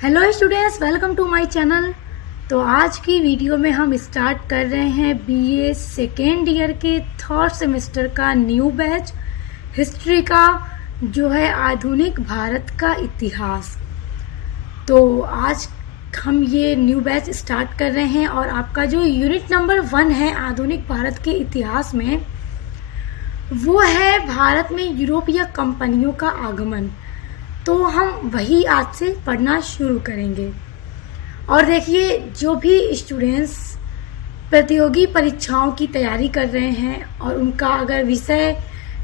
Hello students, welcome to my channel. तो आज की वीडियो में हम स्टार्ट कर रहे हैं बीए सेकेंड ईयर के थर्ड सेमेस्टर का न्यू बैच हिस्ट्री का, जो है आधुनिक भारत का इतिहास। तो आज हम ये न्यू बैच स्टार्ट कर रहे हैं और आपका जो यूनिट नंबर 1 है आधुनिक भारत के इतिहास में, वो है भारत में यूरोपीय कंपनियों का आगमन। तो हम वही आज से पढ़ना शुरू करेंगे। और देखिए, जो भी स्टूडेंट्स प्रतियोगी परीक्षाओं की तैयारी कर रहे हैं और उनका अगर विषय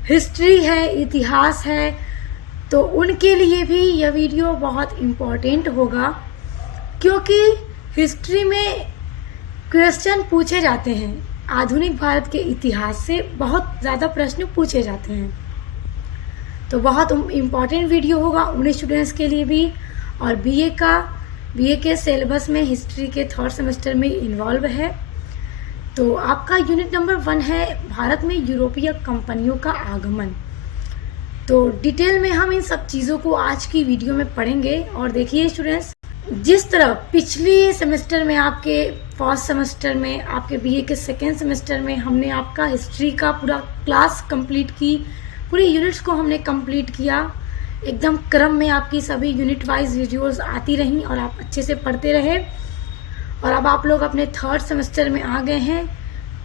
हिस्ट्री है, इतिहास है, तो उनके लिए भी यह वीडियो बहुत इम्पोर्टेंट होगा, क्योंकि हिस्ट्री में क्वेश्चन पूछे जाते हैं। आधुनिक भारत के इतिहास से बहुत ज़्यादा प्रश्न पूछे जाते हैं। तो बहुत इम्पॉर्टेंट वीडियो होगा उन स्टूडेंट्स के लिए भी। और बीए के सिलेबस में हिस्ट्री के थर्ड सेमेस्टर में इन्वॉल्व है। तो आपका यूनिट नंबर 1 है भारत में यूरोपीय कंपनियों का आगमन। तो डिटेल में हम इन सब चीज़ों को आज की वीडियो में पढ़ेंगे। और देखिए स्टूडेंट्स, जिस तरह पिछली सेमेस्टर में, आपके फर्स्ट सेमेस्टर में, आपके बीए के सेकेंड सेमेस्टर में हमने आपका हिस्ट्री का पूरा क्लास कंप्लीट की, पूरी यूनिट्स को हमने कंप्लीट किया, एकदम क्रम में आपकी सभी यूनिट वाइज वीडियोस आती रहीं और आप अच्छे से पढ़ते रहे। और अब आप लोग अपने थर्ड सेमेस्टर में आ गए हैं,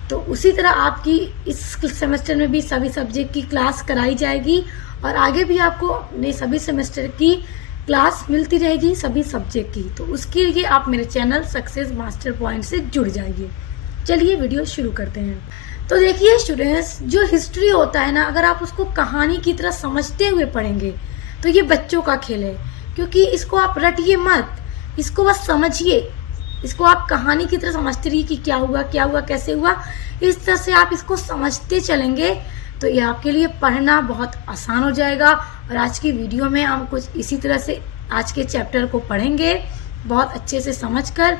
तो उसी तरह आपकी इस सेमेस्टर में भी सभी सब्जेक्ट की क्लास कराई जाएगी और आगे भी आपको अपने सभी सेमेस्टर की क्लास मिलती रहेगी सभी सब्जेक्ट की। तो उसके लिए आप मेरे चैनल सक्सेस मास्टर पॉइंट से जुड़ जाइए। चलिए वीडियो शुरू करते हैं। तो देखिए स्टूडेंट्स, जो हिस्ट्री होता है ना, अगर आप उसको कहानी की तरह समझते हुए पढ़ेंगे तो ये बच्चों का खेल है, क्योंकि इसको आप रटिए मत, इसको बस समझिए। इसको आप कहानी की तरह समझते रहिए कि क्या हुआ कैसे हुआ। इस तरह से आप इसको समझते चलेंगे तो ये आपके लिए पढ़ना बहुत आसान हो जाएगा। और आज की वीडियो में हम कुछ इसी तरह से आज के चैप्टर को पढ़ेंगे बहुत अच्छे से समझकर।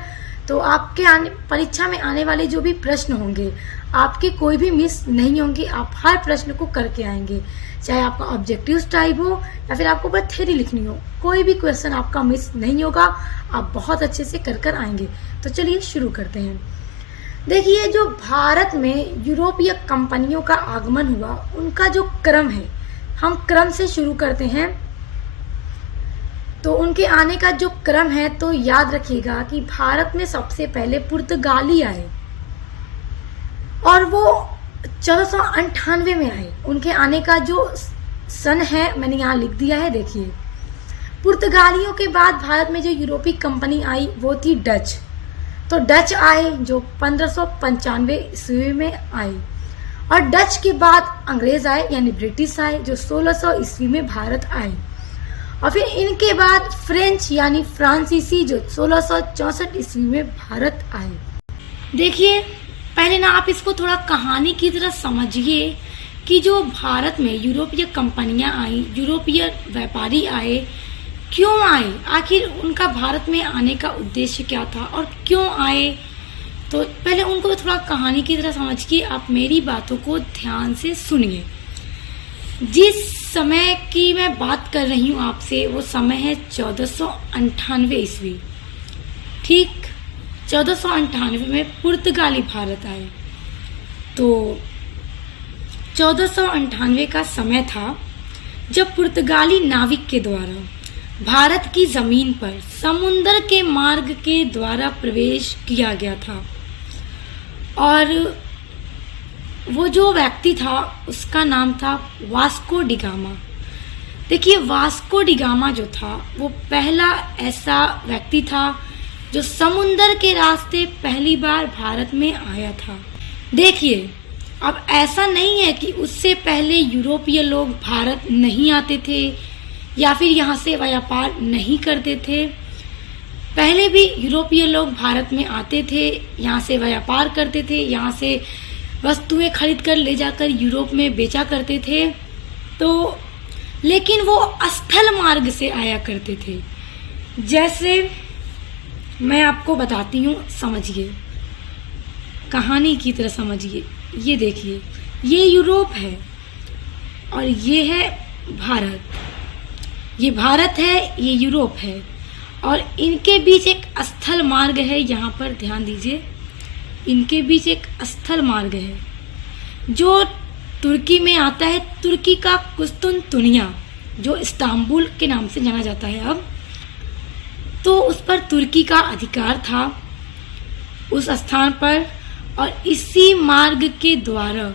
तो आपके परीक्षा में आने वाले जो भी प्रश्न होंगे, आपके कोई भी मिस नहीं होंगे। आप हर प्रश्न को करके आएंगे, चाहे आपका ऑब्जेक्टिव टाइप हो या फिर आपको बस थ्योरी लिखनी हो, कोई भी क्वेश्चन आपका मिस नहीं होगा। आप बहुत अच्छे से कर आएंगे। तो चलिए शुरू करते हैं। देखिए, जो भारत में यूरोपीय कंपनियों का आगमन हुआ, उनका जो क्रम है, हम क्रम से शुरू करते हैं। तो उनके आने का जो क्रम है, तो याद रखिएगा कि भारत में सबसे पहले पुर्तगाली आए और वो 1498 में आए। उनके आने का जो सन है मैंने यहाँ लिख दिया है, देखिए। पुर्तगालियों के बाद भारत में जो यूरोपीय कंपनी आई वो थी डच। तो डच आए जो 1595 ईस्वी में आए, और डच के बाद अंग्रेज आए यानी ब्रिटिश आए जो 1600 ईस्वी में भारत आए। और फिर इनके बाद फ्रेंच यानी फ्रांसीसी जो 1664 ईस्वी में भारत आए। देखिए, पहले ना आप इसको थोड़ा कहानी की तरह समझिए कि जो भारत में यूरोपीय कंपनियां आई, यूरोपीय व्यापारी आए, क्यों आए, आखिर उनका भारत में आने का उद्देश्य क्या था और क्यों आए। तो पहले उनको थोड़ा कहानी की तरह समझिए। आप मेरी बातों को ध्यान से सुनिए। जिस समय की मैं बात कर रही हूँ आपसे, वो समय है 1498 ईस्वी। ठीक, 1498 में पुर्तगाली भारत आए। तो 1498 का समय था जब पुर्तगाली नाविक के द्वारा भारत की जमीन पर समुद्र के मार्ग के द्वारा प्रवेश किया गया था। और वो जो व्यक्ति था उसका नाम था वास्को डी गामा। देखिए, वास्को डी गामा जो था वो पहला ऐसा व्यक्ति था जो समुद्र के रास्ते पहली बार भारत में आया था। देखिए, अब ऐसा नहीं है कि उससे पहले यूरोपीय लोग भारत नहीं आते थे या फिर यहाँ से व्यापार नहीं करते थे। पहले भी यूरोपीय लोग भारत में आते थे, यहाँ से व्यापार करते थे, यहाँ से वस्तुएं खरीद कर ले जाकर यूरोप में बेचा करते थे। तो लेकिन वो स्थल मार्ग से आया करते थे। जैसे मैं आपको बताती हूँ, समझिए, कहानी की तरह समझिए। ये देखिए, ये यूरोप है और ये है भारत। ये भारत है, ये यूरोप है। और इनके बीच एक स्थल मार्ग है, यहाँ पर ध्यान दीजिए, इनके बीच एक स्थल मार्ग है जो तुर्की में आता है। तुर्की का कुस्तुनतुनिया, जो इस्तांबुल के नाम से जाना जाता है अब, तो उस पर तुर्की का अधिकार था उस स्थान पर। और इसी मार्ग के द्वारा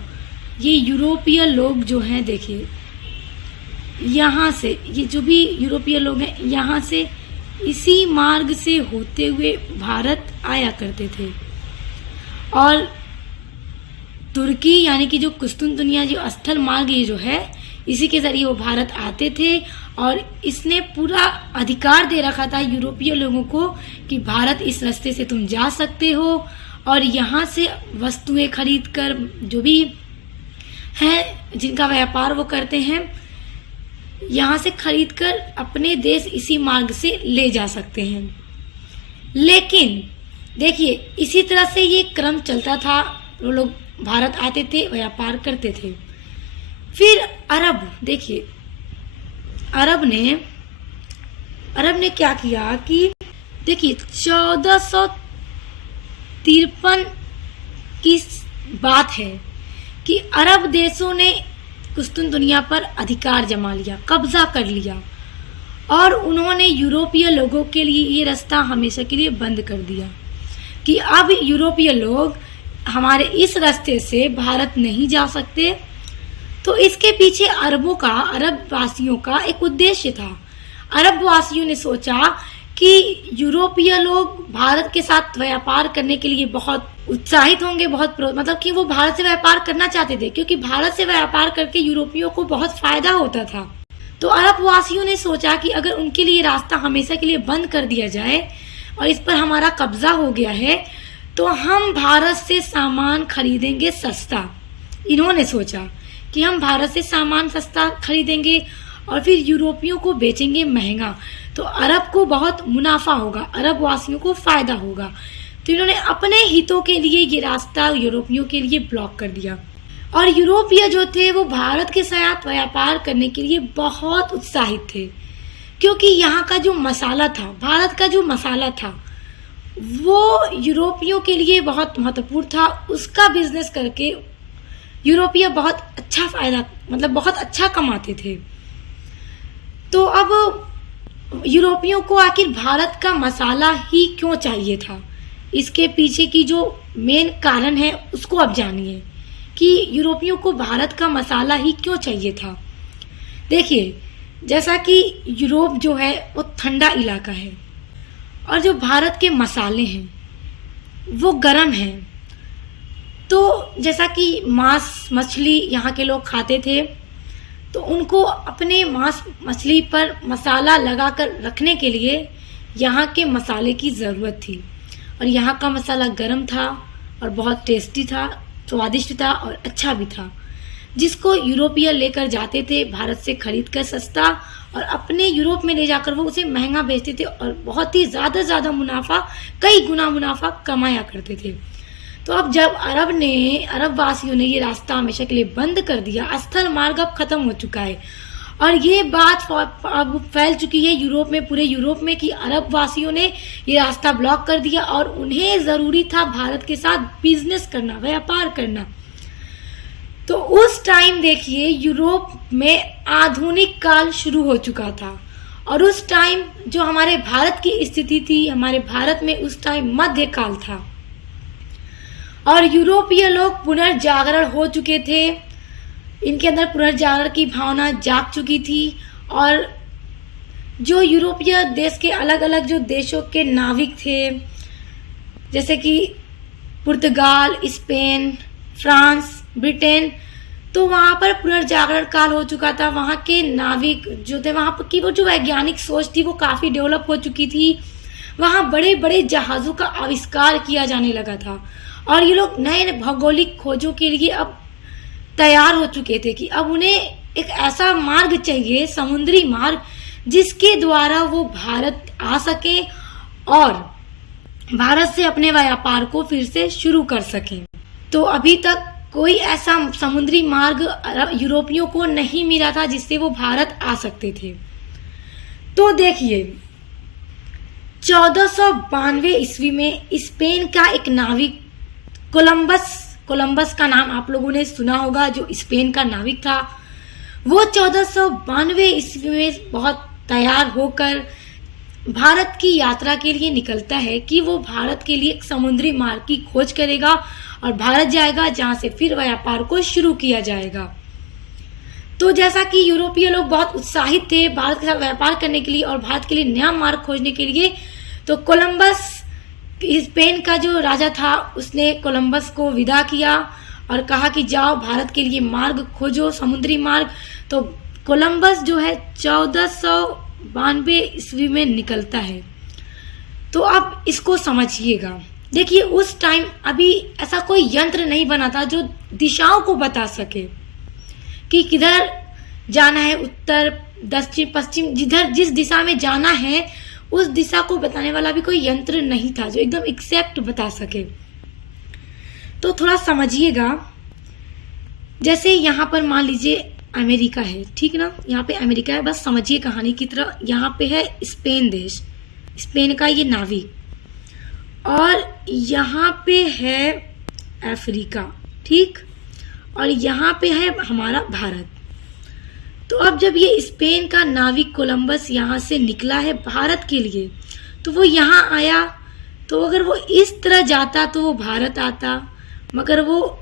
ये यूरोपीय लोग जो हैं, देखिए यहाँ से, ये जो भी यूरोपीय लोग हैं यहाँ से इसी मार्ग से होते हुए भारत आया करते थे। और तुर्की यानी कि जो कुस्तुनतुनिया जो स्थल मार्ग ये जो है, इसी के ज़रिए वो भारत आते थे। और इसने पूरा अधिकार दे रखा था यूरोपीय लोगों को कि भारत इस रास्ते से तुम जा सकते हो और यहाँ से वस्तुएं खरीद कर, जो भी हैं जिनका व्यापार वो करते हैं, यहाँ से खरीद कर अपने देश इसी मार्ग से ले जा सकते हैं। लेकिन देखिए, इसी तरह से ये क्रम चलता था, वो लोग भारत आते थे, व्यापार करते थे। फिर अरब, देखिए अरब ने क्या किया कि देखिए 1453 की बात है कि अरब देशों ने कुस्तुनतुनिया पर अधिकार जमा लिया, कब्जा कर लिया, और उन्होंने यूरोपीय लोगों के लिए ये रास्ता हमेशा के लिए बंद कर दिया कि अब यूरोपीय लोग हमारे इस रास्ते से भारत नहीं जा सकते। तो इसके पीछे अरब वासियों का एक उद्देश्य था। अरब वासियों ने सोचा कि यूरोपीय लोग भारत के साथ व्यापार करने के लिए बहुत उत्साहित होंगे, मतलब कि वो भारत से व्यापार करना चाहते थे, क्योंकि भारत से व्यापार करके यूरोपियों को बहुत फायदा होता था। तो अरब वासियों ने सोचा कि अगर उनके लिए रास्ता हमेशा के लिए बंद कर दिया जाए और इस पर हमारा कब्जा हो गया है, तो हम भारत से सामान खरीदेंगे सस्ता। इन्होंने सोचा कि हम भारत से सामान सस्ता खरीदेंगे और फिर यूरोपियों को बेचेंगे महंगा, तो अरब को बहुत मुनाफा होगा, अरब वासियों को फायदा होगा। तो इन्होंने अपने हितों के लिए ये रास्ता यूरोपियों के लिए ब्लॉक कर दिया। और यूरोपीय जो थे वो भारत के साथ व्यापार करने के लिए बहुत उत्साहित थे, क्योंकि यहाँ का जो मसाला था, भारत का जो मसाला था, वो यूरोपियों के लिए बहुत महत्वपूर्ण था। उसका बिजनेस करके यूरोपीय बहुत अच्छा फायदा, मतलब बहुत अच्छा कमाते थे। तो अब यूरोपियों को आखिर भारत का मसाला ही क्यों चाहिए था, इसके पीछे की जो मेन कारण है उसको अब जानिए कि यूरोपियों को भारत का मसाला ही क्यों चाहिए था। देखिए, जैसा कि यूरोप जो है वो ठंडा इलाका है और जो भारत के मसाले हैं वो गर्म हैं। तो जैसा कि मांस मछली यहाँ के लोग खाते थे, तो उनको अपने मांस मछली पर मसाला लगाकर रखने के लिए यहाँ के मसाले की ज़रूरत थी। और यहाँ का मसाला गर्म था और बहुत टेस्टी था, स्वादिष्ट था और अच्छा भी था, जिसको यूरोपीय लेकर जाते थे भारत से खरीद कर सस्ता, और अपने यूरोप में ले जाकर वो उसे महंगा बेचते थे और बहुत ही ज़्यादा मुनाफा, कई गुना मुनाफा कमाया करते थे। तो अब जब अरब वासियों ने ये रास्ता हमेशा के लिए बंद कर दिया, स्थल मार्ग अब खत्म हो चुका है और ये बात अब फैल चुकी है यूरोप में, पूरे यूरोप में, कि अरब वासियों ने ये रास्ता ब्लॉक कर दिया और उन्हें ज़रूरी था भारत के साथ बिजनेस करना, व्यापार करना। तो उस टाइम देखिए यूरोप में आधुनिक काल शुरू हो चुका था और उस टाइम जो हमारे भारत की स्थिति थी, हमारे भारत में उस टाइम मध्यकाल था और यूरोपीय लोग पुनर्जागरण हो चुके थे। इनके अंदर पुनर्जागरण की भावना जाग चुकी थी और जो यूरोपीय देश के अलग अलग जो देशों के नाविक थे, जैसे कि पुर्तगाल, स्पेन, फ्रांस, ब्रिटेन, तो वहाँ पर पुनर्जागरण काल हो चुका था। वहाँ के नाविक जो थे, वहाँ की वो जो वैज्ञानिक सोच थी वो काफ़ी डेवलप हो चुकी थी। वहाँ बड़े बड़े जहाज़ों का आविष्कार किया जाने लगा था और ये लोग नए भौगोलिक खोजों के लिए अब तैयार हो चुके थे कि अब उन्हें एक ऐसा मार्ग चाहिए, समुद्री मार्ग, जिसके द्वारा वो भारत आ सके और भारत से अपने व्यापार को फिर से शुरू कर सकें। तो अभी तक कोई ऐसा समुद्री मार्ग यूरोपियों को नहीं मिला था जिससे वो भारत आ सकते थे। तो देखिए, 1492 ईस्वी में स्पेन का एक नाविक कोलंबस का नाम आप लोगों ने सुना होगा, जो स्पेन का नाविक था। वो 1492 ईस्वी में बहुत तैयार होकर भारत की यात्रा के लिए निकलता है कि वो भारत के लिए एक समुद्री मार्ग की खोज करेगा और भारत जाएगा, जहां से फिर व्यापार को शुरू किया जाएगा। तो जैसा कि यूरोपीय लोग बहुत उत्साहित थे भारत के साथ व्यापार करने के लिए और भारत के लिए नया मार्ग खोजने के लिए, तो कोलंबस, स्पेन का जो राजा था, उसने कोलंबस को विदा किया और कहा कि जाओ भारत के लिए मार्ग खोजो, समुद्री मार्ग। तो कोलंबस जो है 1492 ईस्वी में निकलता है। तो अब इसको समझिएगा। देखिए, उस टाइम अभी ऐसा कोई यंत्र नहीं बना था जो दिशाओं को बता सके कि किधर जाना है, उत्तर, दक्षिण, पश्चिम, जिस दिशा में जाना है उस दिशा को बताने वाला भी कोई यंत्र नहीं था जो एकदम एग्जैक्ट बता सके। तो थोड़ा समझिएगा। जैसे यहाँ पर मान लीजिए अमेरिका है, ठीक ना, यहाँ पे अमेरिका है, बस समझिए कहानी की तरह। यहाँ पे है स्पेन देश, स्पेन का ये नाविक, और यहाँ पे है अफ्रीका, ठीक, और यहाँ पे है हमारा भारत। तो अब जब ये स्पेन का नाविक कोलंबस यहाँ से निकला है भारत के लिए, तो वो यहाँ आया, तो अगर वो इस तरह जाता तो वो भारत आता, मगर वो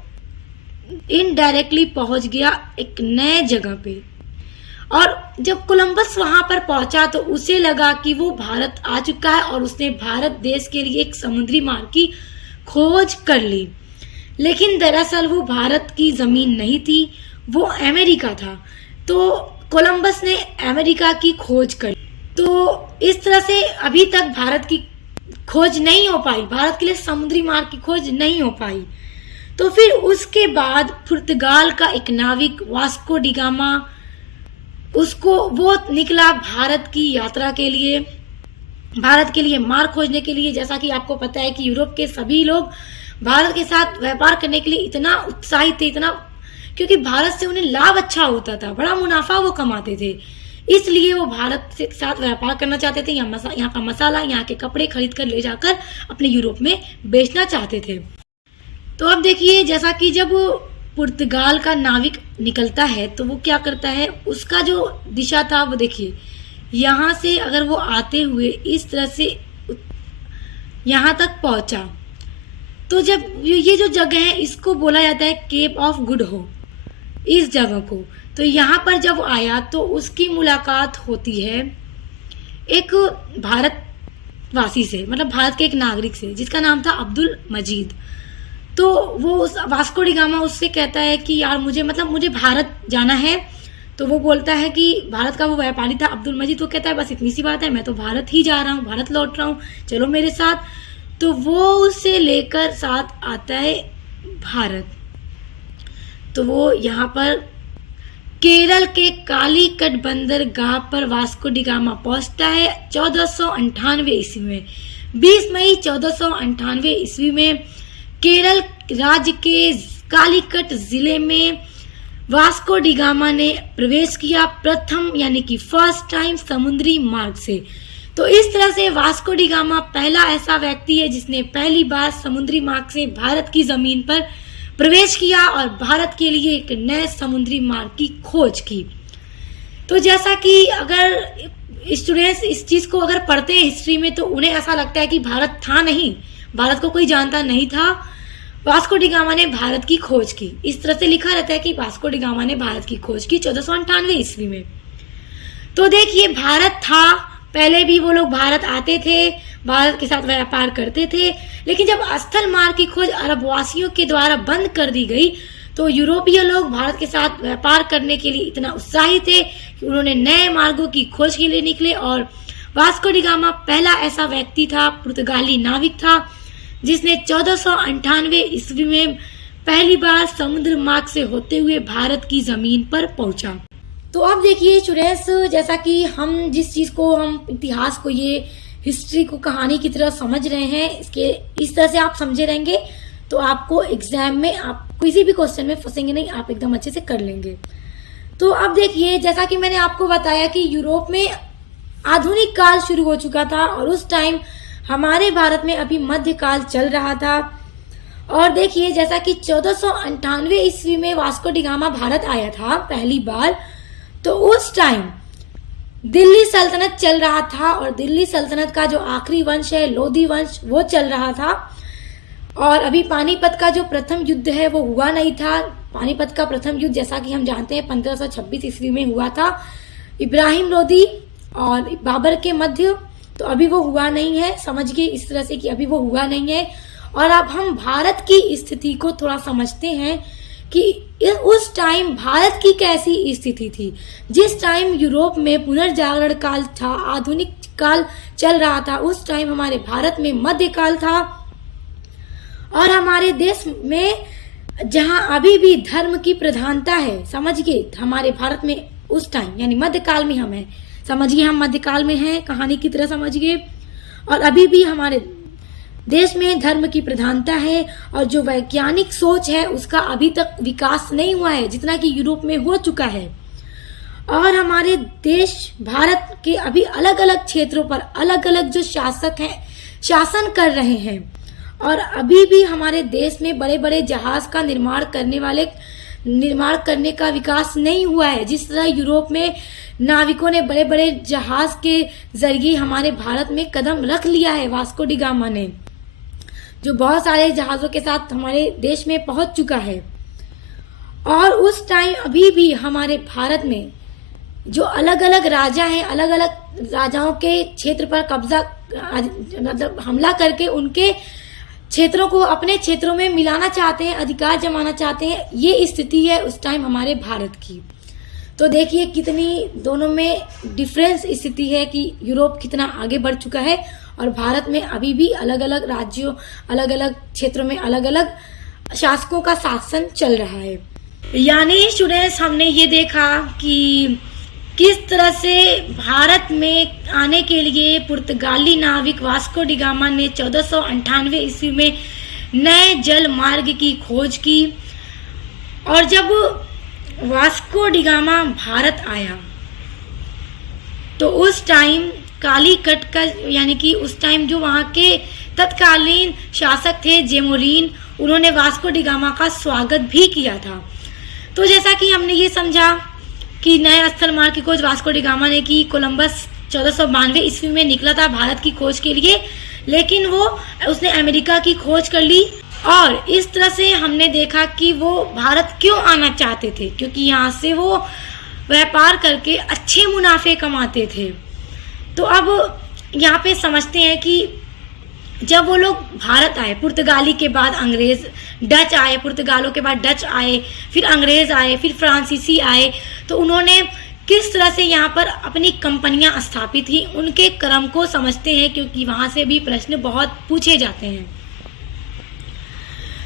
इनडायरेक्टली पहुंच गया एक नए जगह पे। और जब कोलंबस वहां पर पहुंचा तो उसे लगा कि वो भारत आ चुका है और उसने भारत देश के लिए एक समुद्री मार्ग की खोज कर ली। लेकिन दरअसल वो भारत की जमीन नहीं थी, वो अमेरिका था। तो कोलंबस ने अमेरिका की खोज करी। तो इस तरह से अभी तक भारत की खोज नहीं हो पाई, भारत के लिए समुद्री मार्ग की खोज नहीं हो पाई। तो फिर उसके बाद पुर्तगाल का एक नाविक वास्को डी गामा, वो निकला भारत की यात्रा के लिए, भारत के लिए मार्ग खोजने के लिए। जैसा कि आपको पता है कि यूरोप के सभी लोग भारत के साथ व्यापार करने के लिए इतना उत्साहित थे, इतना, क्योंकि भारत से उन्हें लाभ अच्छा होता था, बड़ा मुनाफा वो कमाते थे, इसलिए वो भारत के साथ व्यापार करना चाहते थे। यहाँ का मसाला, यहाँ के कपड़े खरीद कर ले जाकर अपने यूरोप में बेचना चाहते थे। तो अब देखिए, जैसा कि जब पुर्तगाल का नाविक निकलता है तो वो क्या करता है, उसका जो दिशा था वो देखिए, यहाँ से अगर वो आते हुए इस तरह से यहाँ तक पहुंचा, तो जब ये जो जगह है इसको बोला जाता है केप ऑफ गुड होप, इस जगह को। तो यहाँ पर जब आया तो उसकी मुलाकात होती है एक भारतवासी से, मतलब भारत के एक नागरिक से, जिसका नाम था अब्दुल मजीद। तो वो उस वास्को डी गामा उससे कहता है कि यार मुझे भारत जाना है। तो वो बोलता है कि भारत का वो व्यापारी था अब्दुल मजीद, तो कहता है बस इतनी सी बात है, मैं तो भारत ही जा रहा हूँ, भारत लौट रहा हूँ, चलो मेरे साथ। तो वो उसे लेकर साथ आता है भारत। तो वो यहाँ पर केरल के कालीकट बंदरगाह पर वास्को डी गामा पहुंचता है 1498 ईस्वी में। 20 मई 1498 ईस्वी में केरल राज्य के कालीकट जिले में वास्को डी गामा ने प्रवेश किया, प्रथम यानी कि फर्स्ट टाइम समुद्री मार्ग से। तो इस तरह से वास्को डी गामा पहला ऐसा व्यक्ति है जिसने पहली बार समुद्री मार्ग से भारत की जमीन पर प्रवेश किया और भारत के लिए एक नए समुद्री मार्ग की खोज की। तो जैसा कि अगर स्टूडेंट्स इस चीज को अगर पढ़ते हैं हिस्ट्री में, तो उन्हें ऐसा लगता है कि भारत था नहीं, भारत को कोई जानता नहीं था, वास्को डी गामा ने भारत की खोज की। इस तरह से लिखा रहता है कि वास्को डी गामा ने भारत की खोज की 1498 ईस्वी में। तो देखिए, भारत था, पहले भी वो लोग भारत आते थे, भारत के साथ व्यापार करते थे, लेकिन जब स्थल मार्ग की खोज अरबवासियों के द्वारा बंद कर दी गई तो यूरोपीय लोग भारत के साथ व्यापार करने के लिए इतना उत्साहित थे कि उन्होंने नए मार्गों की खोज के लिए निकले। और वास्को डी गामा पहला ऐसा व्यक्ति था, पुर्तगाली नाविक था, जिसने 1498 ईस्वी में पहली बार समुद्र मार्ग से होते हुए भारत की जमीन पर पहुंचा। तो अब देखिए स्टूडेंट्स, जैसा कि हम जिस चीज को, हम इतिहास को, ये हिस्ट्री को कहानी की तरह समझ रहे हैं, इसके इस तरह से आप समझे रहेंगे तो आपको एग्जाम में आप किसी भी क्वेश्चन में फंसेंगे नहीं, आप एकदम अच्छे से कर लेंगे। तो अब देखिए, जैसा कि मैंने आपको बताया कि यूरोप में आधुनिक काल शुरू हो चुका था और उस टाइम हमारे भारत में अभी मध्यकाल चल रहा था। और देखिए जैसा कि 1498 ईस्वी में वास्को डी गामा भारत आया था पहली बार, तो उस टाइम दिल्ली सल्तनत चल रहा था और दिल्ली सल्तनत का जो आखिरी वंश है लोधी वंश वो चल रहा था। और अभी पानीपत का जो प्रथम युद्ध है वो हुआ नहीं था। पानीपत का प्रथम युद्ध जैसा कि हम जानते हैं 1526 ईस्वी में हुआ था इब्राहिम लोधी और बाबर के मध्य, तो अभी वो हुआ नहीं है। समझिए इस तरह से कि अभी वो हुआ नहीं है। और अब हम भारत की स्थिति को थोड़ा समझते हैं कि उस टाइम भारत की कैसी स्थिति थी। जिस टाइम यूरोप में पुनर्जागरण काल था, आधुनिक काल चल रहा था, उस टाइम हमारे भारत में मध्यकाल था। और हमारे देश में जहां अभी भी धर्म की प्रधानता है, समझिए हमारे भारत में उस टाइम यानी मध्यकाल में हम हैं, समझिए हम मध्यकाल में हैं, कहानी की तरह समझिए। और अभी भी हमारे देश में धर्म की प्रधानता है और जो वैज्ञानिक सोच है उसका अभी तक विकास नहीं हुआ है जितना कि यूरोप में हो चुका है। और हमारे देश भारत के अभी अलग अलग क्षेत्रों पर अलग अलग जो शासक हैं शासन कर रहे हैं। और अभी भी हमारे देश में बड़े बड़े जहाज का निर्माण करने का विकास नहीं हुआ है। जिस तरह यूरोप में नाविकों ने बड़े बड़े जहाज के जरिए हमारे भारत में कदम रख लिया है, वास्को डी गामा ने जो बहुत सारे जहाजों के साथ हमारे देश में पहुंच चुका है। और उस टाइम अभी भी हमारे भारत में जो अलग अलग राजा हैं, अलग अलग राजाओं के क्षेत्र पर कब्जा मतलब हमला करके उनके क्षेत्रों को अपने क्षेत्रों में मिलाना चाहते हैं, अधिकार जमाना चाहते हैं। ये स्थिति है उस टाइम हमारे भारत की। तो देखिए कितनी दोनों में डिफरेंस स्थिति है कि यूरोप कितना आगे बढ़ चुका है और भारत में अभी भी अलग अलग राज्यों अलग अलग क्षेत्रों में अलग अलग शासकों का शासन चल रहा है। यानी स्टूडेंट्स हमने ये देखा कि किस तरह से भारत में आने के लिए पुर्तगाली नाविक वास्को डी गामा ने 1498 ईस्वी में नए जल मार्ग की खोज की। और जब वास्को डी गामा भारत आया तो उस टाइम कालीकट का यानी कि उस टाइम जो वहाँ के तत्कालीन शासक थे जेमोरिन, उन्होंने वास्को डी गामा का स्वागत भी किया था। तो जैसा कि हमने ये समझा कि नए स्थल मार्ग की खोज वास्को डी गामा ने की। कोलंबस 1492 ईस्वी में निकला था भारत की खोज के लिए, लेकिन उसने अमेरिका की खोज कर ली। और इस तरह से हमने देखा कि वो भारत क्यों आना चाहते थे, क्योंकि यहाँ से वो व्यापार करके अच्छे मुनाफे कमाते थे। तो अब यहाँ पे समझते हैं कि जब वो लोग भारत आए, पुर्तगाली के बाद अंग्रेज, डच आए, पुर्तगालों के बाद डच आए, फिर अंग्रेज आए, फिर फ्रांसीसी आए, तो उन्होंने किस तरह से यहाँ पर अपनी कंपनियां स्थापित की उनके क्रम को समझते हैं, क्योंकि वहां से भी प्रश्न बहुत पूछे जाते हैं।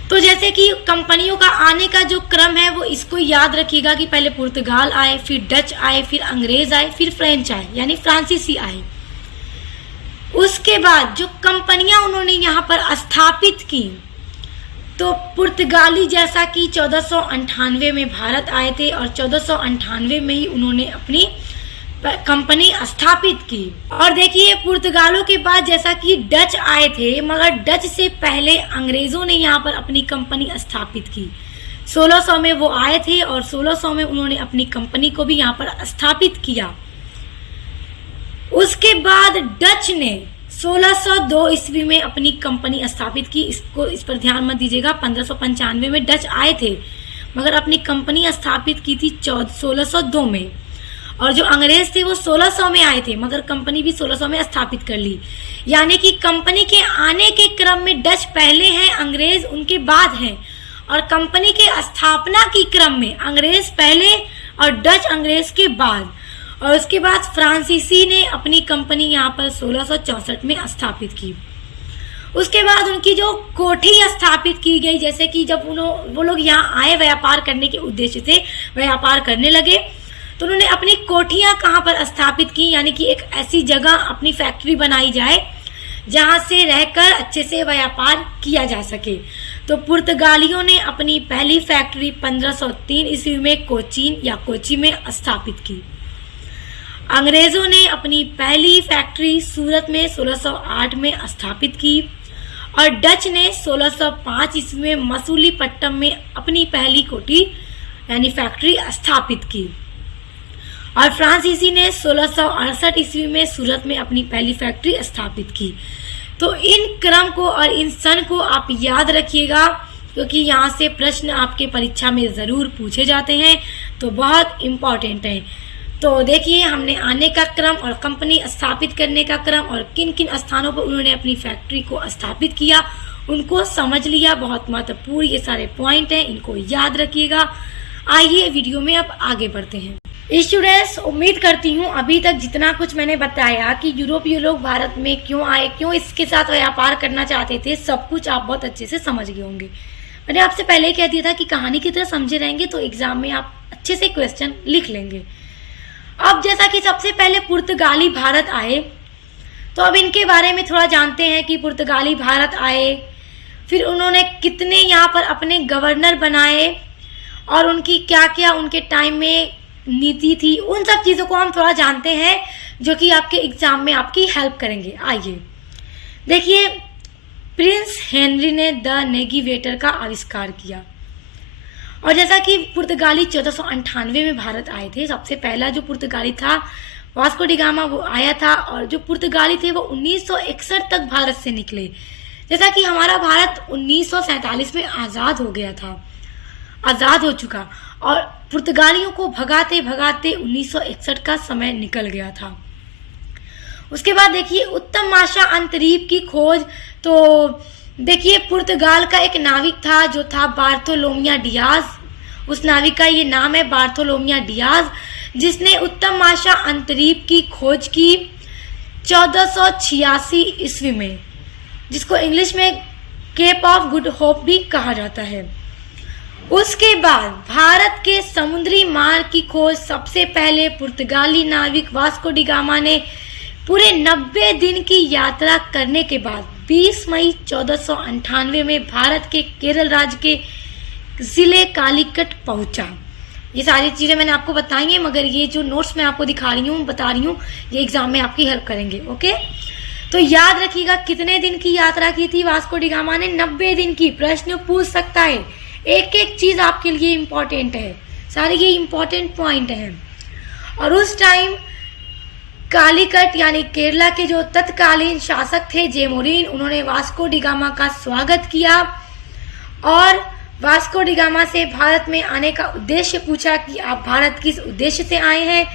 तो जैसे कि कंपनियों का आने का जो क्रम है वो इसको याद रखिएगा कि पहले पुर्तगाल आए, फिर डच आए, फिर अंग्रेज आए, फिर फ्रेंच आए यानी फ्रांसीसी आए। उसके बाद जो कंपनियां उन्होंने यहाँ पर स्थापित की, तो पुर्तगाली जैसा कि 1498 में भारत आए थे और 1498 में ही उन्होंने अपनी कंपनी स्थापित की। और देखिए पुर्तगालों के बाद जैसा कि डच आए थे, मगर डच से पहले अंग्रेजों ने यहाँ पर अपनी कंपनी स्थापित की। 1600 में वो आए थे और 1600 में उन्होंने अपनी कंपनी को भी यहाँ पर स्थापित किया। उसके बाद डच ने 1602 ईस्वी में अपनी कंपनी स्थापित की। इस पर ध्यान मत दीजिएगा, 1595 में डच आए थे मगर अपनी कंपनी स्थापित की थी 1602 में। और जो अंग्रेज थे वो 1600 में आए थे मगर कंपनी भी 1600 में स्थापित कर ली। यानी कि कंपनी के आने के क्रम में डच पहले हैं, अंग्रेज उनके बाद हैं, और कंपनी के स्थापना की क्रम में अंग्रेज पहले और डच अंग्रेज के बाद। और उसके बाद फ्रांसीसी ने अपनी कंपनी यहाँ पर 1664 में स्थापित की। उसके बाद उनकी जो कोठी स्थापित की गई, जैसे कि जब वो लोग यहाँ आए व्यापार करने के उद्देश्य से व्यापार करने लगे, तो उन्होंने अपनी कोठियाँ कहाँ पर स्थापित की, यानी कि एक ऐसी जगह अपनी फैक्ट्री बनाई जाए जहाँ से रहकर अच्छे से व्यापार किया जा सके। तो पुर्तगालियों ने अपनी पहली फैक्ट्री 1503 ईस्वी में कोचीन या कोची में स्थापित की। अंग्रेजों ने अपनी पहली फैक्ट्री सूरत में 1608 में स्थापित की और डच ने 1605 ईस्वी में मसूलीपट्टनम में अपनी पहली कोठी यानी फैक्ट्री स्थापित की और फ्रांसीसी ने 1668 ईस्वी में सूरत में अपनी पहली फैक्ट्री स्थापित की। तो इन क्रम को और इन सन को आप याद रखिएगा, क्योंकि यहाँ से प्रश्न आपके परीक्षा में ज़रूर पूछे जाते हैं, तो बहुत इम्पॉर्टेंट है। तो देखिए, हमने आने का क्रम और कंपनी स्थापित करने का क्रम और किन किन स्थानों पर उन्होंने अपनी फैक्ट्री को स्थापित किया उनको समझ लिया। बहुत महत्वपूर्ण ये सारे पॉइंट हैं, इनको याद रखिएगा। आइए वीडियो में अब आगे बढ़ते हैं। स्टूडेंट्स, उम्मीद करती हूँ अभी तक जितना कुछ मैंने बताया कि यूरोपीय लोग भारत में क्यों आए, क्यों इसके साथ व्यापार करना चाहते थे, सब कुछ आप बहुत अच्छे से समझ गए होंगे। मैंने आपसे पहले ही कह दिया था कि कहानी की तरह समझे रहेंगे तो एग्जाम में आप अच्छे से क्वेश्चन लिख लेंगे। अब जैसा कि सबसे पहले पुर्तगाली भारत आए, तो अब इनके बारे में थोड़ा जानते हैं कि पुर्तगाली भारत आए, फिर उन्होंने कितने यहाँ पर अपने गवर्नर बनाए और उनकी क्या क्या उनके टाइम में नीति थी, उन सब चीज़ों को हम थोड़ा जानते हैं जो कि आपके एग्जाम में आपकी हेल्प करेंगे। आइए देखिए, प्रिंस हेनरी ने द नेविगेटर का आविष्कार किया और जैसा कि पुर्तगाली 1498 में भारत आए थे। सबसे पहला जो पुर्तगाली था वास्को डी गामा, वो आया था और जो पुर्तगाली थे वो 1961 तक भारत से निकले। जैसा कि हमारा भारत 1947 में आज़ाद हो गया था, आज़ाद हो चुका, और पुर्तगालियों को भगाते भगाते 1961 का समय निकल गया था। उसके बाद देखिए, उत्तम आशा अंतरीप की खोज। तो देखिए, पुर्तगाल का एक नाविक था जो था बार्थोलोमिया डियाज, उस नाविक का ये नाम है बार्थोलोमिया डियाज, जिसने उत्तम आशा अंतरीप की खोज की 1486 ईस्वी में, जिसको इंग्लिश में केप ऑफ गुड होप भी कहा जाता है। उसके बाद भारत के समुद्री मार्ग की खोज सबसे पहले पुर्तगाली नाविक वास्को डी गामा ने पूरे 90 दिन की यात्रा करने के बाद 20 मई 1498 में भारत के केरल राज्य के जिले कालीकट पहुंचा। ये सारी चीज़ें मैंने आपको बताई हैं, मगर ये जो नोट्स मैं आपको दिखा रही हूँ, बता रही हूँ, ये एग्जाम में आपकी हेल्प करेंगे। ओके, तो याद रखिएगा कितने दिन की यात्रा की थी वास्को डी गामा ने? 90 दिन की। प्रश्न पूछ सकता है, एक एक चीज़ आपके लिए इम्पोर्टेंट है, सारे ये इम्पोर्टेंट पॉइंट हैं। और उस टाइम कालीकट यानी केरला के जो तत्कालीन शासक थे जेमोरिन, उन्होंने वास्को डी गामा का स्वागत किया और वास्को डी गामा से भारत में आने का उद्देश्य पूछा कि आप भारत किस उद्देश्य से आए हैं।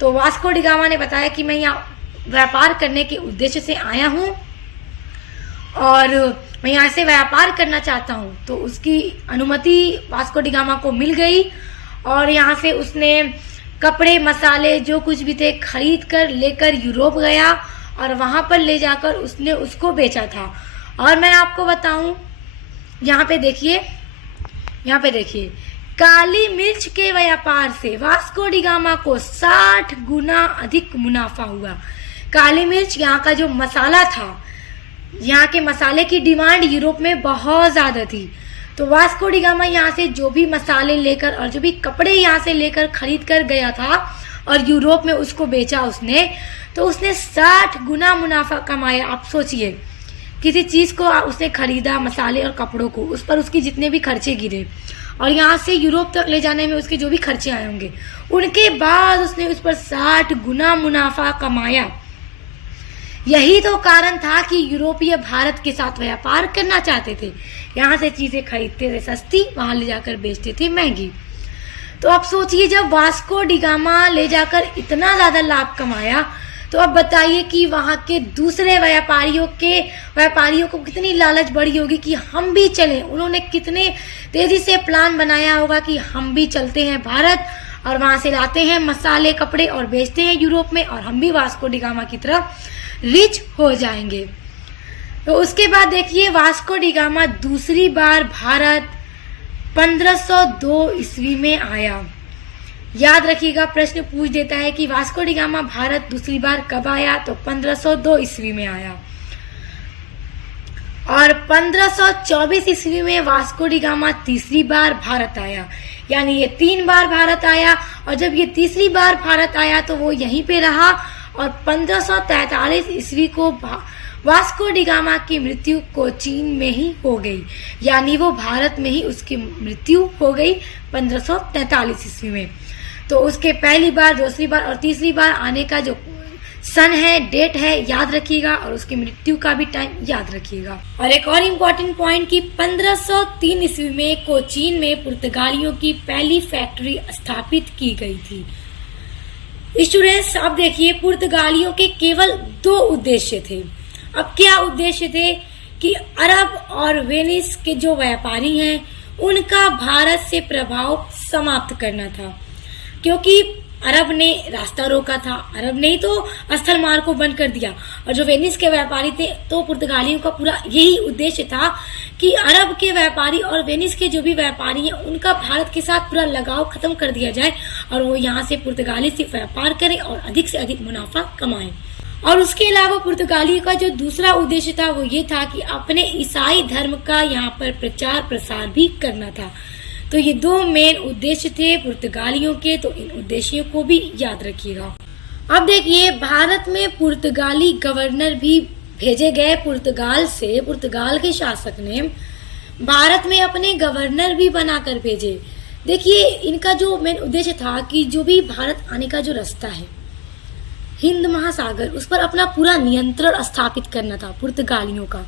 तो वास्को डी गामा ने बताया कि मैं यहाँ व्यापार करने के उद्देश्य से आया हूँ और मैं यहाँ से व्यापार करना चाहता हूँ। तो उसकी अनुमति वास्को डी गामा को मिल गई और यहाँ से उसने कपड़े, मसाले, जो कुछ भी थे खरीद कर लेकर यूरोप गया और वहाँ पर ले जाकर उसने उसको बेचा था। और मैं आपको बताऊँ, यहाँ पे देखिए, काली मिर्च के व्यापार से वास्को डी गामा को 60 गुना अधिक मुनाफा हुआ। काली मिर्च यहाँ का जो मसाला था, यहाँ के मसाले की डिमांड यूरोप में बहुत ज़्यादा थी। तो वास्को डी गामा यहाँ से जो भी मसाले लेकर और जो भी कपड़े यहाँ से लेकर खरीद कर गया था और यूरोप में उसको बेचा उसने, तो उसने 60 गुना मुनाफा कमाया। आप सोचिए, किसी चीज़ को उसने खरीदा, मसाले और कपड़ों को, उस पर उसके जितने भी खर्चे गिरे और यहाँ से यूरोप तक ले जाने में उसके जो भी खर्चे आए होंगे, उनके बाद उसने उस पर 60 गुना मुनाफा कमाया। यही तो कारण था कि यूरोपीय भारत के साथ व्यापार करना चाहते थे। यहाँ से चीज़ें खरीदते थे सस्ती, वहाँ ले जाकर बेचते थे महंगी। तो अब सोचिए, जब वास्को डी गामा ले जाकर इतना ज़्यादा लाभ कमाया, तो अब बताइए कि वहाँ के दूसरे व्यापारियों को कितनी लालच बढ़ी होगी कि हम भी चलें। उन्होंने कितने तेज़ी से प्लान बनाया होगा कि हम भी चलते हैं भारत और वहाँ से लाते हैं मसाले, कपड़े और बेचते हैं यूरोप में, और हम भी वास्को डी गामा की तरफ रिच हो जाएंगे। तो उसके बाद देखिए, वास्को डी गामा दूसरी बार भारत 1502 ईस्वी में आया। याद रखिएगा, प्रश्न पूछ देता है कि वास्को डी गामा भारत दूसरी बार कब आया? तो 1502 ईस्वी में आया। और 1524 ईस्वी में वास्को डी गामा तीसरी बार भारत आया। यानी ये 3 बार भारत आया, और जब ये तीसरी बार भारत आया तो वो यहीं पे रहा, और 1543 ईस्वी को वास्को डी गामा की मृत्यु कोचीन में ही हो गई, यानी वो भारत में ही उसकी मृत्यु हो गई 1543 ईस्वी में। तो उसके पहली बार, दूसरी बार और तीसरी बार आने का जो सन है, डेट है, याद रखिएगा, और उसकी मृत्यु का भी टाइम याद रखिएगा। और एक और इम्पोर्टेंट पॉइंट कि 1503 ईस्वी में कोचीन में पुर्तगालियों की पहली फैक्ट्री स्थापित की गई थी। स्टूडेंट्स, अब देखिए, पुर्तगालियों के केवल 2 उद्देश्य थे। अब क्या उद्देश्य थे कि अरब और वेनिस के जो व्यापारी हैं उनका भारत से प्रभाव समाप्त करना था, क्योंकि अरब ने रास्ता रोका था, अरब ने ही तो स्थल मार्ग को बंद कर दिया, और जो वेनिस के व्यापारी थे तो पुर्तगालियों का पूरा यही उद्देश्य था कि अरब के व्यापारी और वेनिस के जो भी व्यापारी हैं उनका भारत के साथ पूरा लगाव खत्म कर दिया जाए, और वो यहाँ से पुर्तगाली से व्यापार करें और अधिक से अधिक मुनाफा कमाएं। और उसके अलावा पुर्तगाली का जो दूसरा उद्देश्य था वो ये था कि अपने ईसाई धर्म का यहाँ पर प्रचार प्रसार भी करना था। तो ये 2 मेन उद्देश्य थे पुर्तगालियों के, तो इन उद्देश्यों को भी याद रखिएगा। अब देखिए, भारत में पुर्तगाली गवर्नर भी भेजे गए पुर्तगाल से। पुर्तगाल के शासक ने भारत में अपने गवर्नर भी बनाकर भेजे। देखिए, इनका जो मेन उद्देश्य था कि जो भी भारत आने का जो रास्ता है, हिंद महासागर, उस पर अपना पूरा नियंत्रण स्थापित करना था पुर्तगालियों का।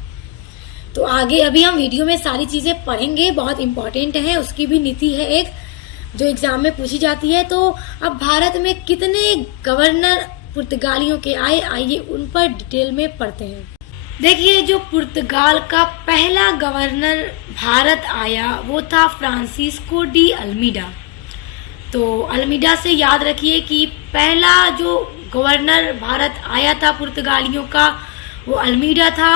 तो आगे अभी हम वीडियो में सारी चीजें पढ़ेंगे, बहुत इंपॉर्टेंट है, उसकी भी नीति है एक जो एग्जाम में पूछी जाती है। तो अब भारत में कितने गवर्नर पुर्तगालियों के आए, आइए उन पर डिटेल में पढ़ते हैं। देखिए, जो पुर्तगाल का पहला गवर्नर भारत आया वो था फ्रांसिस्को डी अल्मीडा। तो अल्मीडा से याद रखिए कि पहला जो गवर्नर भारत आया था पुर्तगालियों का वो अल्मीडा था,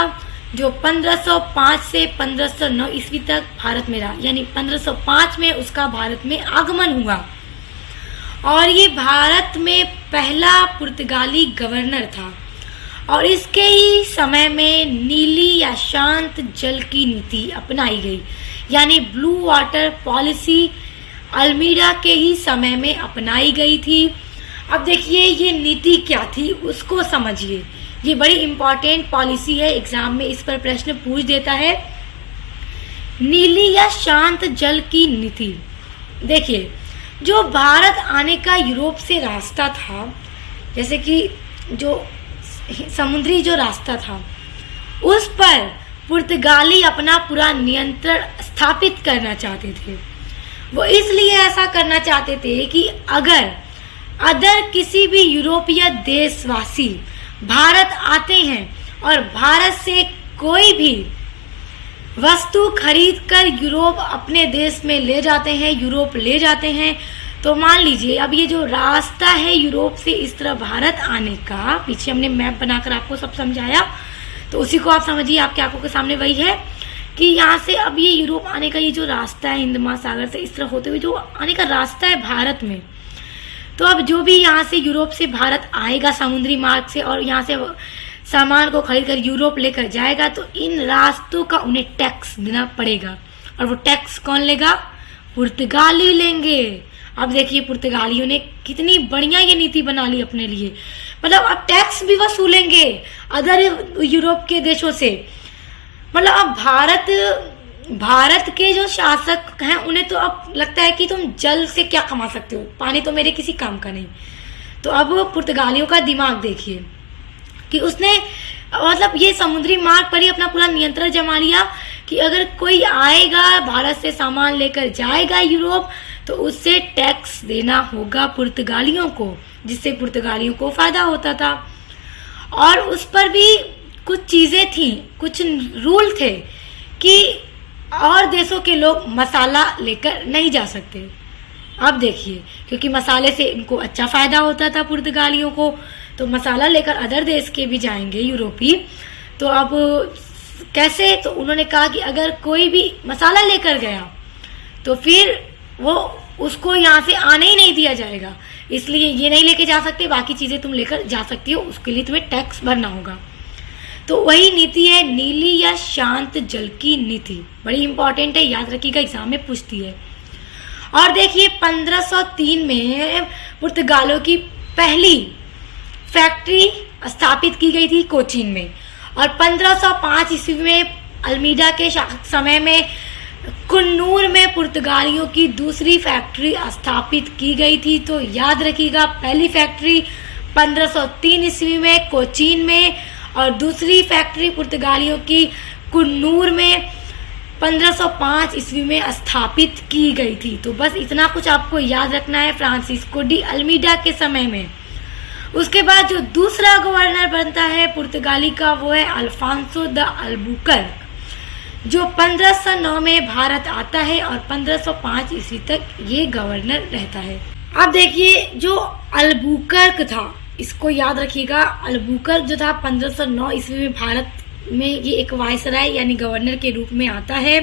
जो 1505 से 1509 ईस्वी तक भारत में रहा, यानी 1505 में उसका भारत में आगमन हुआ, और ये भारत में पहला पुर्तगाली गवर्नर था। और इसके ही समय में नीली या शांत जल की नीति अपनाई गई, यानी ब्लू वाटर पॉलिसी अल्मीडा के ही समय में अपनाई गई थी। अब देखिए, ये नीति क्या थी उसको समझिए, ये बड़ी इंपॉर्टेंट पॉलिसी है, एग्जाम में इस पर प्रश्न पूछ देता है। नीली या शांत जल की नीति, देखिए, जो भारत आने का यूरोप से रास्ता था, जैसे कि जो समुद्री जो रास्ता था, उस पर पुर्तगाली अपना पूरा नियंत्रण स्थापित करना चाहते थे। वो इसलिए ऐसा करना चाहते थे कि अगर किसी भी यूरोपीय देशवासी भारत आते हैं और भारत से कोई भी वस्तु खरीद कर यूरोप अपने देश में ले जाते हैं, यूरोप ले जाते हैं, तो मान लीजिए अब ये जो रास्ता है यूरोप से इस तरह भारत आने का, पीछे हमने मैप बनाकर आपको सब समझाया, तो उसी को आप समझिए, आपके आंखों के सामने वही है कि यहाँ से अब ये यूरोप आने का ये जो रास्ता है हिंद महासागर से इस तरह होते हुए जो आने का रास्ता है भारत में, तो अब जो भी यहाँ से यूरोप से भारत आएगा समुद्री मार्ग से और यहाँ से सामान को खरीद कर यूरोप लेकर जाएगा, तो इन रास्तों का उन्हें टैक्स देना पड़ेगा। और वो टैक्स कौन लेगा? पुर्तगाली लेंगे। अब देखिए पुर्तगालियों ने कितनी बढ़िया ये नीति बना ली अपने लिए, मतलब अब टैक्स भी वसूलेंगे अदर यूरोप के देशों से। मतलब अब भारत के जो शासक हैं उन्हें तो अब लगता है कि तुम जल से क्या कमा सकते हो, पानी तो मेरे किसी काम का नहीं। तो अब पुर्तगालियों का दिमाग देखिए कि उसने मतलब ये समुद्री मार्ग पर ही अपना पूरा नियंत्रण जमा लिया कि अगर कोई आएगा भारत से सामान लेकर जाएगा यूरोप तो उससे टैक्स देना होगा पुर्तगालियों को, जिससे पुर्तगालियों को फायदा होता था। और उस पर भी कुछ चीजें थी, कुछ रूल थे कि और देशों के लोग मसाला लेकर नहीं जा सकते। अब देखिए क्योंकि मसाले से इनको अच्छा फायदा होता था पुर्तगालियों को, तो मसाला लेकर अदर देश के भी जाएंगे यूरोपी। तो अब कैसे? तो उन्होंने कहा कि अगर कोई भी मसाला लेकर गया तो फिर वो उसको यहाँ से आने ही नहीं दिया जाएगा, इसलिए ये नहीं लेके जा सकते, बाकी चीजें तुम लेकर जा सकती हो, उसके लिए तुम्हें टैक्स भरना होगा। तो वही नीति है नीली या शांत जल की नीति, बड़ी इंपॉर्टेंट है, याद रखिएगा, एग्जाम में पूछती है। और देखिए 1503 में पुर्तगालों की पहली फैक्ट्री स्थापित की गई थी कोचीन में, और 1505 ईस्वी में अल्मीडा के समय में कुन्नूर में पुर्तगालियों की दूसरी फैक्ट्री स्थापित की गई थी। तो याद रखिएगा, पहली फैक्ट्री 1503 ईस्वी में कोचीन में और दूसरी फैक्ट्री पुर्तगालियों की कुन्नूर में 1505 ईस्वी में स्थापित की गई थी। तो बस इतना कुछ आपको याद रखना है फ्रांसिस्को डी अल्मीडा के समय में। उसके बाद जो दूसरा गवर्नर बनता है पुर्तगाली का, वो है अल्फांसो द अल्बुकर्क, जो 1509 में भारत आता है और 1505 ईस्वी तक ये गवर्नर रहता है। अब देखिए जो अल्बुकर्क था, इसको याद रखिएगा, अल्बुकर्क जो था 1509 ईस्वी में भारत में ये एक वायसराय यानी गवर्नर के रूप में आता है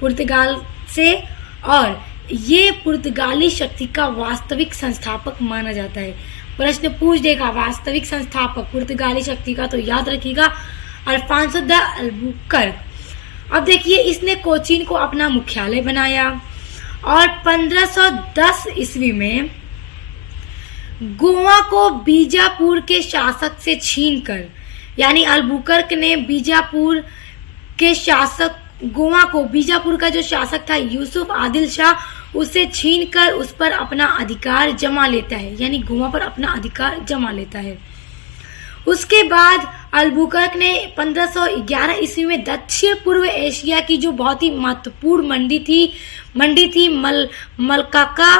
पुर्तगाल से, और ये पुर्तगाली शक्ति का वास्तविक संस्थापक माना जाता है। प्रश्न पूछ देगा वास्तविक संस्थापक पुर्तगाली शक्ति का, तो याद रखिएगा अल्फांसो द अल्बुकर्क। अब देखिए इसने कोचीन को अपना मुख्यालय बनाया और 1510 ईस्वी में गोवा को बीजापुर के शासक से छीनकर, यानी अल्बुकर्क ने बीजापुर के शासक गोवा को, बीजापुर का जो शासक था यूसुफ आदिल शाह, उसे छीनकर उस पर अपना अधिकार जमा लेता है, यानी गोवा पर अपना अधिकार जमा लेता है। उसके बाद अल्बुकर्क ने 1511 ईस्वी में दक्षिण पूर्व एशिया की जो बहुत ही महत्वपूर्ण मंडी थी मलक्का,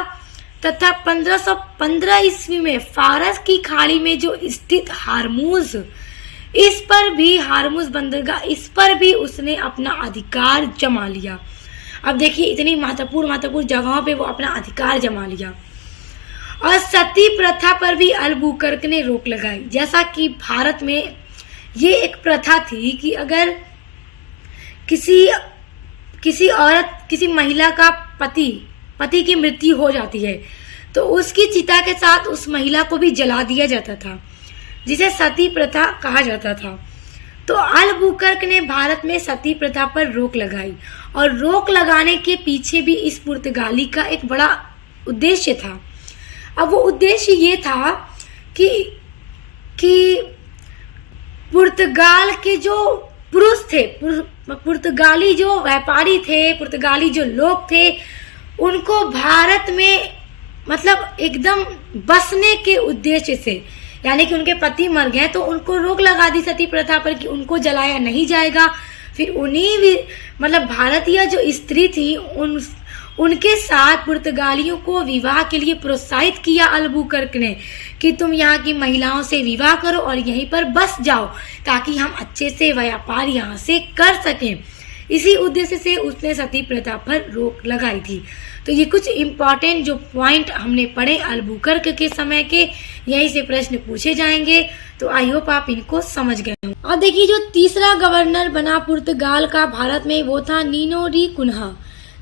तथा 1515 ईस्वी में फारस की खाड़ी में जो स्थित हारमुज बंदरगाह, इस पर भी उसने अपना अधिकार जमा लिया। अब देखिए इतनी महत्वपूर्ण जगहों पे वो अपना अधिकार जमा लिया। और सती प्रथा पर भी अल्बुकर्क ने रोक लगाई। जैसा कि भारत में ये एक प्रथा थी कि अगर किसी महिला का पति की मृत्यु हो जाती है तो उसकी चिता के साथ उस महिला को भी जला दिया जाता था, जिसे सती प्रथा कहा जाता था। तो अल्बुकर्क ने भारत में सती प्रथा पर रोक लगाई, और रोक लगाने के पीछे भी इस पुर्तगाली का एक बड़ा उद्देश्य था। अब वो उद्देश्य ये था कि पुर्तगाल के जो पुरुष थे, पुर्तगाली जो व्यापारी थे, पुर्तगाली जो लोग थे, उनको भारत में मतलब एकदम बसने के उद्देश्य से, यानी कि उनके पति मर गए तो उनको रोक लगा दी सती प्रथा पर कि उनको जलाया नहीं जाएगा। फिर उन्हीं भी मतलब भारतीय जो स्त्री थी उनके साथ पुर्तगालियों को विवाह के लिए प्रोत्साहित किया अल्बुकर्क ने कि तुम यहाँ की महिलाओं से विवाह करो और यहीं पर बस जाओ, ताकि हम अच्छे से व्यापार यहाँ से कर सकें। इसी उद्देश्य से उसने सती प्रथा पर रोक लगाई थी। तो ये कुछ इम्पॉर्टेंट जो पॉइंट हमने पढ़े अल्बुकर्क के समय के, यहीं से प्रश्न पूछे जाएंगे। तो आई होप आप इनको समझ गए हों। और देखिए जो तीसरा गवर्नर बना पुर्तगाल का भारत में, वो था नीनो डी कुन्हा,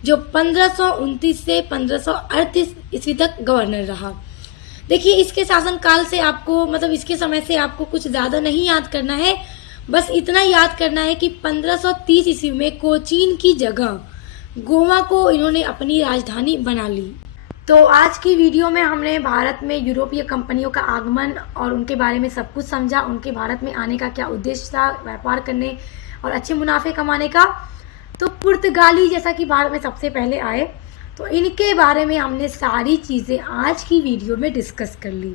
जो 1529 से 1538 ईस्वी तक गवर्नर रहा। देखिए इसके शासनकाल से आपको मतलब इसके समय से आपको कुछ ज़्यादा नहीं याद करना है, बस इतना याद करना है कि 1530 ईस्वी में कोचीन की जगह गोवा को इन्होंने अपनी राजधानी बना ली। तो आज की वीडियो में हमने भारत में यूरोपीय कंपनियों का आगमन और उनके बारे में सब कुछ समझा, उनके भारत में आने का क्या उद्देश्य था, व्यापार करने और अच्छे मुनाफे कमाने का। तो पुर्तगाली जैसा कि भारत में सबसे पहले आए, तो इनके बारे में हमने सारी चीज़ें आज की वीडियो में डिस्कस कर ली।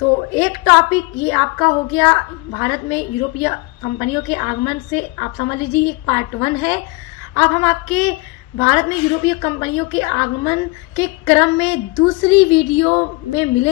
तो एक टॉपिक ये आपका हो गया भारत में यूरोपीय कंपनियों के आगमन से, आप समझ लीजिए एक पार्ट 1 है। अब हम आपके भारत में यूरोपीय कंपनियों के आगमन के क्रम में दूसरी वीडियो में मिलेंगे।